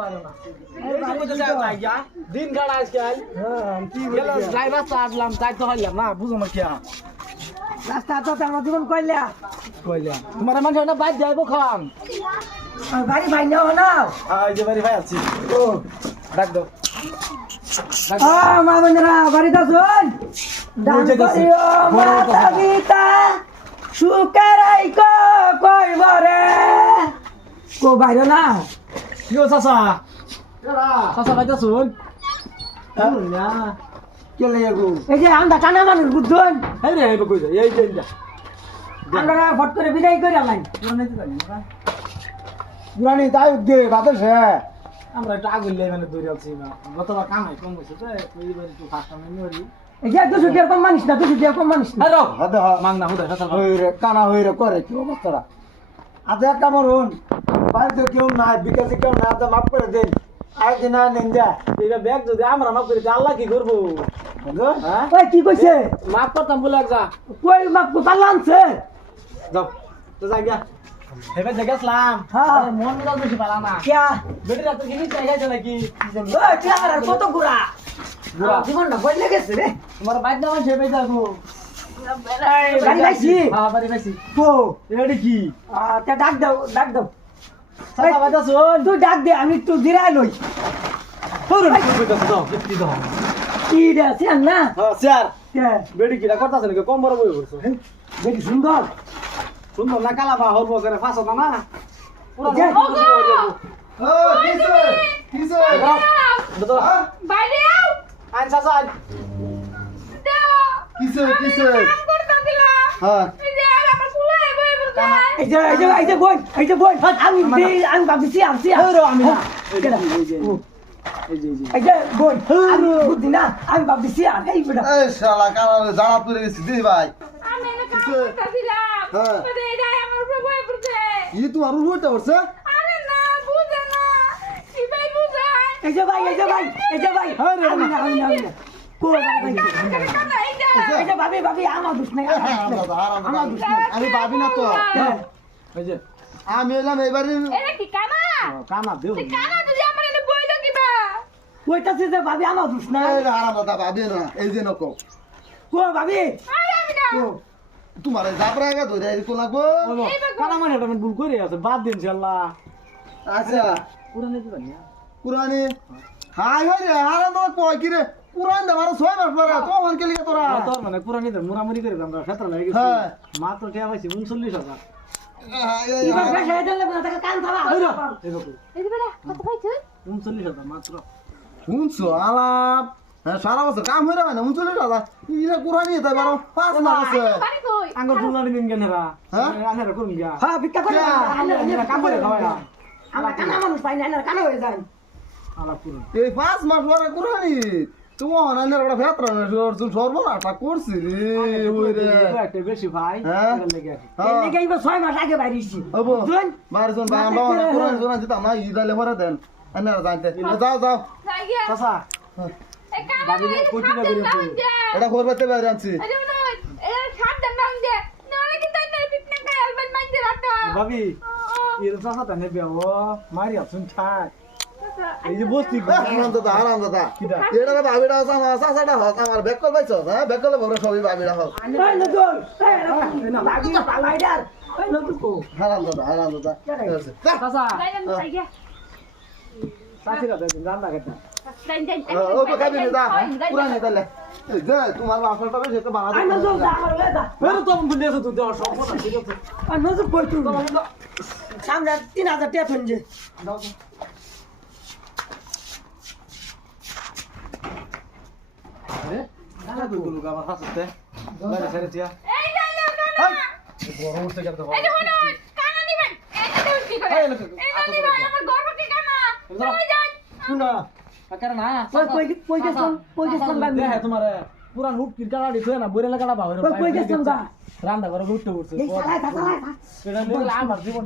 পারো না। দিন কাটা আজকাল হ্যাঁ রাস্তা আসলাম তাই তো হইলাম না বুঝো না কিয়া। রাস্তা তো আমার জীবন কইলা। কইলাম তোমার মানুষ না বাইর যাইবো খান গাড়ি ভাই নাও না এই যে বাড়ি ভাই আছি। ও। ডাক দাও। ডাক আ দাও। মা বন্ধুরা বাড়িতে শুন। করিও মাতা। পিতা। সুকারাই কো বাইরে না। কি ও চাচা চাচা বাইতে শুন না কে লেগে গো এই যে আমরা কানা মানুষ বুঝছেন এই রে এই কই এই যে আমরা ফট করে বিদায় করে আলাই পুরানি তাই দে বাতাস হ্যাঁ আমরা একটু আগুন মানে দৌড়ে আছি গতবার কামাই কম গেছে তো এইবার একটু ফার্স্ট টাইম নিয়ে এই যে দুশো টাকা কম মানিস না দুশো টাকা কম মানিস না হ্যালো হাতে হ মাং না হুদা চাচা হই রে কানা রে করে কি অবস্থাটা আচ্ছা একটা মরুন বাড়িতে কেউ নাই বিকাশে কেউ নাই আচ্ছা মাফ করে দেন। আরেকদিন না নেন যা। এটা ব্যাগ যদি আমরা মাফ করি আল্লাহ কি করব? হ্যাঁ? কি কইছে? মাফ করতাম বলে যা। কই মাপ কোথাল আনছে। যাও তো যাই গিয়া। দেখেছিলাম। হ্যাঁ। মন গল বেশি পালা না। কিয়া বেটি রাত জিনিস চাইছে নাকি? কত গুড়া? গুড়া। জীবন বই লেগেছে রে। তোমার বাইক নাম হেবে যাব বাড়ি হ্যাঁ বাড়ি পাইছি। কো? রেডি কি? ডাক দাও ডাক দাও। তুই ডাক দে আমি একটু জিরাই লই। কি রে আছেন না? হ্যাঁ স্যার। কে বেটি কিটা করতাছ নাকি? কম বড় বই করছ বেটি সুন্দর। সুন্দর না কালা বা হরবো করে ফাঁসো না? না বাইরে আও। আইন চাচা আইন কিসে কিসে হ্যাঁ। এই যে আর আমার ফুলা এবার বলতে এই যে এই যে এই যে বই এই যে বই আমি আমি ভাবছি আমি আমি না এই যে এই যে এই যে। বই আমি বুদ্ধি না আমি ভাবছি আর এই বেটা। এই শালা কানা জানা তুই গেছি দি ভাই। আমি না কাম কিসে? দিলাম হ্যাঁ। এটা আমার উপরে বয়ে পড়ছে ই তোমার উঠতে পারছে আরে না বুঝে না। কি ভাই বুঝে? এই যে ভাই এই যে ভাই এই যে ভাই। হ্যাঁ আমি না না না। ভাবি আমি না তো। হ্যাঁ। এই যে আমি এলাম এবারে। এটা কি কানা? কানা দেও। তুই কানা তুই আমার এনে বই তো কিবা? কইতাছি যে ভাবি আমার দুষ নাই। এই হারাম দাদা ভাবি না। এই যে নকো। কো ভাবি। আরে আমি না। কো তোমার জাবরা গা ধরে এই কোন লাগবো কানা মানে এটা ভুল করে আছে বাদ দিন আল্লাহ আচ্ছা। পুরা নেই দিবেন না? পুরানি হাই হাই রে হারাম দাদা কয় কি রে? পুরান দে ছয় মাস পরে তখন কে লিগে তোরা? তোর মানে পুরা মুরামুরি করে আমরা ক্ষেত্র লাগে হ্যাঁ। মাত্র পাইছি হাজার। এবার বেশা দিলে না তাকে কান থাবা দেখো, এই বেটা কত পাইছিস উনচল্লিশ হাজার মাত্র শুনছো আলাপ হ্যাঁ সারা বছর কাম হয়ে যাবে না উনচল্লিশ হ্যাঁ? হ্যাঁ হয়ে পরে পুরানি তোমার অনাইনের একটা ফেতরা সর্বনাশা করছি রে ওই রে। একটা বেশি ভাই হ্যাঁ? লেগে হ্যাঁ। লেগে এইবার ছয় মাস আগে বাইরেছি। বুঝলেন? মারিজন বাবা বাবা না পুরানি জোনা। দিতাম না ইদালে ভরে দেন। আনারা জানতে যাও যাও। এটা বাইরে আনছি। যে নাহলে কিন্তু না ভাবি এর নেবে ও থাক। এই যে বস্তি। আরাম দাদা আরাম দাদা? এটা ভাবিটা আছে আমার চাচাটা হস আমার বেকল পাইছ হ্যাঁ? বেকল ভরে সবই ভাবিটা হস আরাম দাদা আরাম দাদা তোমার বাসনটা বেশি তো বানা এই নতুন দা আমার লেদা ফের তো আমি ভুলে তো দেওয়া সব কথা ঠিক আছে আর নতুন কই তুই সামনে তিন হাজার টাকা ফোন যে আরে দাদা তো গুলো আমার হাসতে বাইরে ছেড়ে দিয়া এই যাই না বইরে লাগাড়া বাহির কই কই গেছন দা রান্না করে উঠতে উঠছে আমার জীবন।